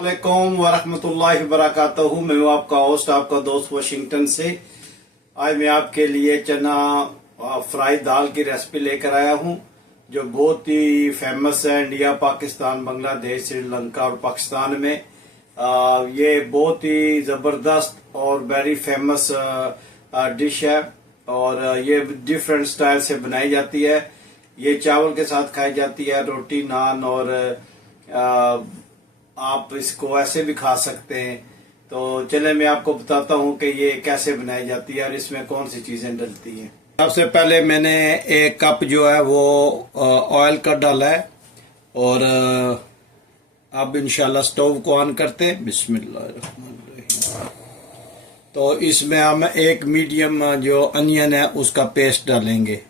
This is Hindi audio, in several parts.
वालेकुम वरहमतुल्लाहि वबरकातुहू। मैं हूँ आपका होस्ट, आपका दोस्त वाशिंगटन से। आज मैं आपके लिए चना फ्राई दाल की रेसिपी लेकर आया हूँ, जो बहुत ही फेमस है इंडिया, पाकिस्तान, बांग्लादेश, श्रीलंका और पाकिस्तान में। ये बहुत ही जबरदस्त और वेरी फेमस डिश है और ये डिफरेंट स्टाइल से बनाई जाती है। ये चावल के साथ खाई जाती है, रोटी, नान, और आप इसको ऐसे भी खा सकते हैं। तो चले मैं आपको बताता हूँ कि ये कैसे बनाई जाती है और इसमें कौन सी चीजें डलती हैं। सबसे पहले मैंने एक कप जो है वो ऑयल का डाला है और अब इंशाल्लाह स्टोव को ऑन करते हैं। बिस्मिल्लाहिर्रहमानिर्रहीम। तो इसमें हम एक मीडियम जो अनियन है उसका पेस्ट डालेंगे।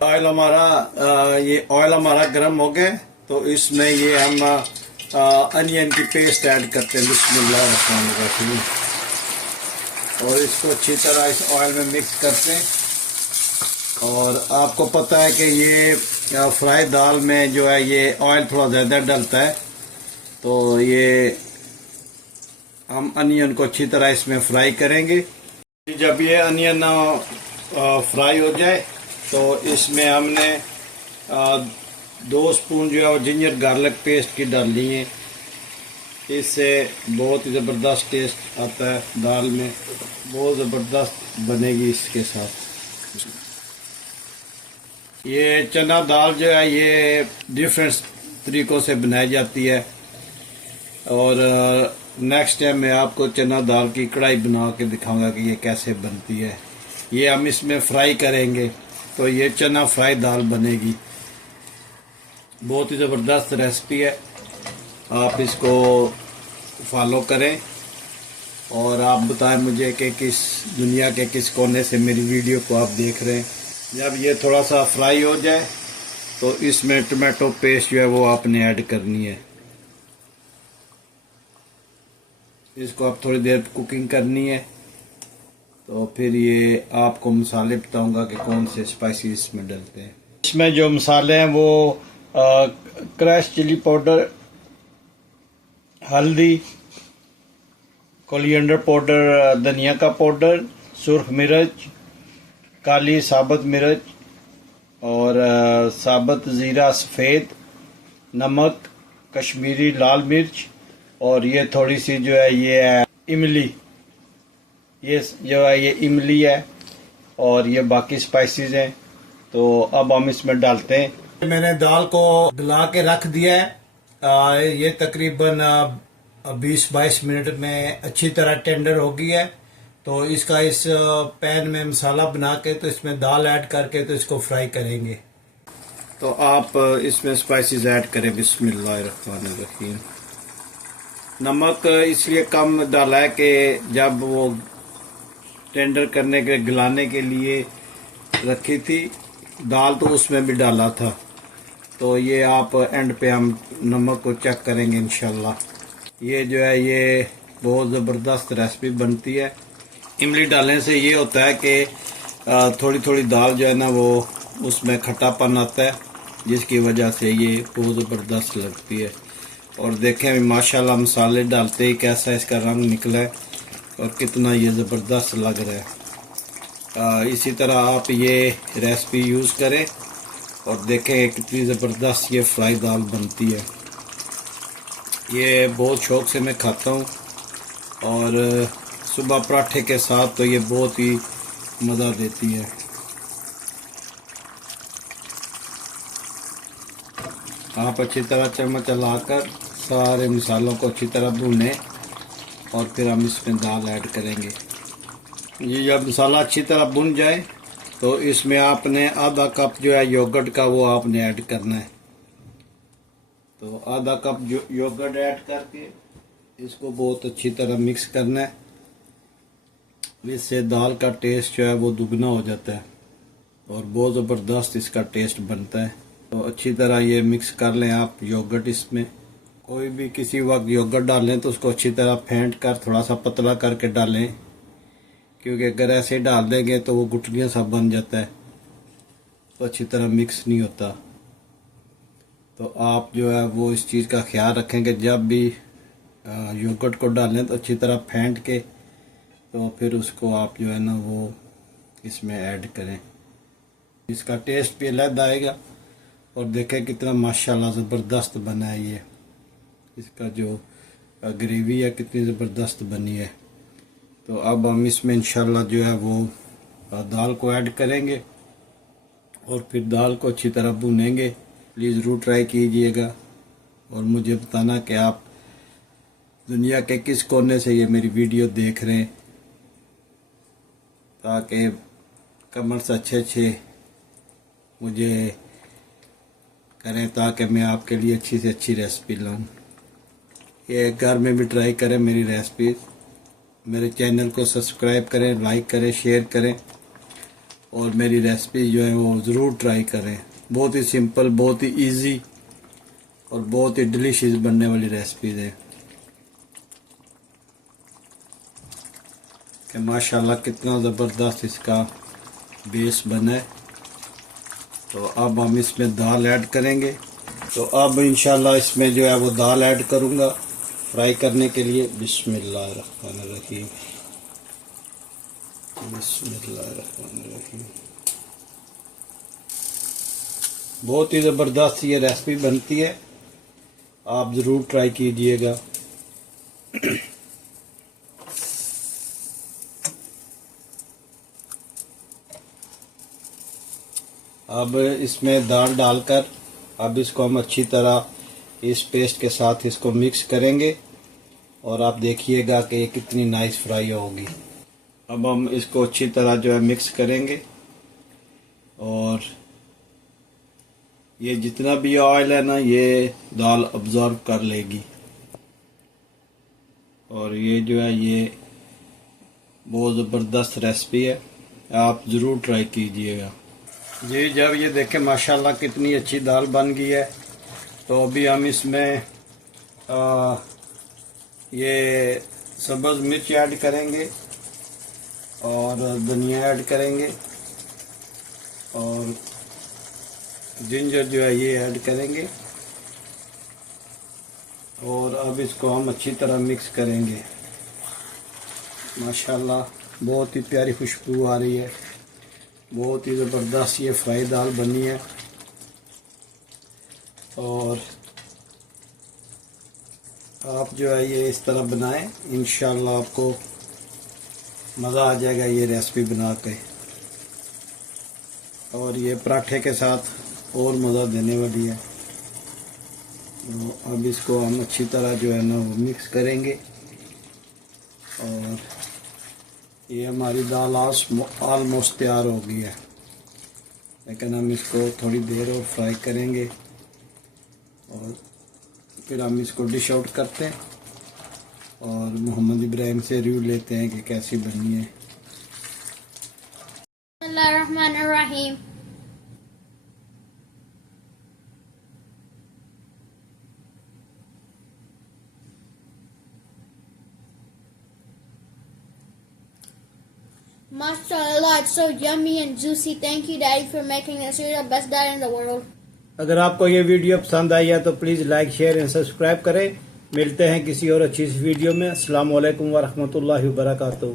ये ऑयल हमारा गर्म हो गया, तो इसमें ये हम अनियन की पेस्ट ऐड करते हैं। बिस्मिल्लाहिर्रहमानिर्रहीम। और इसको अच्छी तरह इस ऑयल में मिक्स करते हैं। और आपको पता है कि ये फ्राई दाल में जो है ये ऑयल थोड़ा ज़्यादा डलता है, तो ये हम अनियन को अच्छी तरह इसमें फ्राई करेंगे। जब ये अनियन फ्राई हो जाए तो इसमें हमने 2 स्पून जो है वो जिंजर गार्लिक पेस्ट की डालनी है। इससे बहुत ही ज़बरदस्त टेस्ट आता है, दाल में बहुत ज़बरदस्त बनेगी इसके साथ। ये चना दाल जो है ये डिफरेंट तरीक़ों से बनाई जाती है और नेक्स्ट टाइम मैं आपको चना दाल की कढ़ाई बना के दिखाऊंगा कि ये कैसे बनती है। ये हम इसमें फ्राई करेंगे तो ये चना फ्राई दाल बनेगी। बहुत ही ज़बरदस्त रेसिपी है, आप इसको फॉलो करें और आप बताएं मुझे कि किस दुनिया के किस कोने से मेरी वीडियो को आप देख रहे हैं। जब ये थोड़ा सा फ्राई हो जाए तो इसमें टमाटो पेस्ट जो है वो आपने ऐड करनी है। इसको आप थोड़ी देर कुकिंग करनी है, तो फिर ये आपको मसाले बताऊंगा कि कौन से स्पाइसी इसमें डलते हैं। इसमें जो मसाले हैं वो क्रश चिली पाउडर, हल्दी, कोरिएंडर पाउडर, धनिया का पाउडर, सुर्ख मिर्च, काली साबुत मिर्च और साबुत ज़ीरा सफ़ेद, नमक, कश्मीरी लाल मिर्च और ये थोड़ी सी जो है ये है इमली। ये जो है ये इमली है और ये बाकी स्पाइसेस हैं। तो अब हम इसमें डालते हैं। मैंने दाल को गला के रख दिया है। ये तकरीबन 20-22 मिनट में अच्छी तरह टेंडर हो गई है। तो इसका इस पैन में मसाला बना के तो इसमें दाल ऐड करके तो इसको फ्राई करेंगे। तो आप इसमें स्पाइसेस ऐड करें। बिस्मिल्लाहिर्रहमानिर्रहीम। नमक इसलिए कम डाला है कि जब वो टेंडर करने के गलाने के लिए रखी थी दाल तो उसमें भी डाला था, तो ये आप एंड पे हम नमक को चेक करेंगे इंशाल्लाह। ये जो है ये बहुत ज़बरदस्त रेसिपी बनती है। इमली डालने से ये होता है कि थोड़ी थोड़ी दाल जो है ना वो उसमें खट्टापन आता है, जिसकी वजह से ये बहुत ज़बरदस्त लगती है। और देखें माशाल्लाह मसाले डालते ही कैसा इसका रंग निकला है और कितना ये ज़बरदस्त लग रहा है। इसी तरह आप ये रेसिपी यूज़ करें और देखें कितनी ज़बरदस्त ये फ्राई दाल बनती है। ये बहुत शौक़ से मैं खाता हूँ और सुबह पराठे के साथ तो ये बहुत ही मज़ा देती है। आप अच्छी तरह चम्मच चलाकर सारे मसालों को अच्छी तरह भूनें और फिर हम इसमें दाल ऐड करेंगे। ये जब मसाला अच्छी तरह भुन जाए तो इसमें आपने आधा कप जो है योगर्ट का वो आपने ऐड करना है। तो आधा कप योगर्ट ऐड करके इसको बहुत अच्छी तरह मिक्स करना है। इससे दाल का टेस्ट जो है वो दुगना हो जाता है और बहुत ज़बरदस्त इसका टेस्ट बनता है। तो अच्छी तरह ये मिक्स कर लें आप योगर्ट। इसमें कोई भी किसी वक्त योगर्ट डालें तो उसको अच्छी तरह फेंट कर थोड़ा सा पतला करके डालें, क्योंकि अगर ऐसे डाल देंगे तो वो गुठलियाँ सा बन जाता है, तो अच्छी तरह मिक्स नहीं होता। तो आप जो है वो इस चीज़ का ख्याल रखें कि जब भी योगर्ट को डालें तो अच्छी तरह फेंट के तो फिर उसको आप जो है ना वो इसमें ऐड करें। इसका टेस्ट भी अलग आएगा और देखें कितना माशाल्लाह ज़बरदस्त बना है ये। इसका जो ग्रेवी है कितनी ज़बरदस्त बनी है। तो अब हम इसमें इंशाल्लाह जो है वो दाल को ऐड करेंगे और फिर दाल को अच्छी तरह भूनेंगे। प्लीज़ ज़रूर ट्राई कीजिएगा और मुझे बताना कि आप दुनिया के किस कोने से ये मेरी वीडियो देख रहे हैं, ताकि कमेंट्स अच्छे मुझे करें ताकि मैं आपके लिए अच्छी से अच्छी रेसिपी लाऊं। ये घर में भी ट्राई करें मेरी रेसिपी। मेरे चैनल को सब्सक्राइब करें, लाइक करें, शेयर करें और मेरी रेसिपी जो है वो ज़रूर ट्राई करें। बहुत ही सिंपल, बहुत ही इजी और बहुत ही डिलीशियस बनने वाली रेसिपीज़ है कि माशाल्लाह कितना ज़बरदस्त इसका बेस बना है। तो अब हम इसमें दाल ऐड करेंगे। तो अब इंशाल्लाह इसमें जो है वो दाल ऐड करूँगा फ्राई करने के लिए। बिस्मिल्लाहिर्रहमानिर्रहीम, बिस्मिल्लाहिर्रहमानिर्रहीम। बहुत ही ज़बरदस्त ये रेसिपी बनती है, आप ज़रूर ट्राई कीजिएगा। अब इसमें दाल डालकर अब इसको हम अच्छी तरह इस पेस्ट के साथ इसको मिक्स करेंगे और आप देखिएगा कि ये कितनी नाइस फ्राई होगी। अब हम इसको अच्छी तरह जो है मिक्स करेंगे और ये जितना भी ऑयल है ना ये दाल अब्जॉर्ब कर लेगी और ये जो है ये बहुत ज़बरदस्त रेसिपी है, आप ज़रूर ट्राई कीजिएगा जी। जब ये देखें माशाल्लाह कितनी अच्छी दाल बन गई है तो अभी हम इसमें ये सब्ज़ मिर्च ऐड करेंगे और धनिया ऐड करेंगे और जिंजर जो है ये ऐड करेंगे और अब इसको हम अच्छी तरह मिक्स करेंगे। माशाल्लाह बहुत ही प्यारी खुशबू आ रही है, बहुत ही ज़बरदस्त ये फ्राई दाल बनी है और आप जो है ये इस तरह बनाएं, इंशाल्लाह आपको मज़ा आ जाएगा ये रेसिपी बना के। और ये पराठे के साथ और मज़ा देने वाली है। तो अब इसको हम अच्छी तरह जो है ना वो मिक्स करेंगे और ये हमारी दाल ऑलमोस्ट तैयार हो गई है, लेकिन हम इसको थोड़ी देर और फ्राई करेंगे और फिर हम इसको डिश आउट करते हैं और मोहम्मद इब्राहिम से रिव्यू लेते हैं कि कैसी बनी है। बिस्मिल्लाहिर्रहमानिर्रहीम। Mashallah, it's so yummy and juicy. Thank you, Daddy, for making this. You're the best dad in the world. अगर आपको ये वीडियो पसंद आई है तो please like, share and subscribe करें। मिलते हैं किसी और अच्छी सी वीडियो में। अस्सलाम वालेकुम व रहमतुल्लाहि व बरकातहू।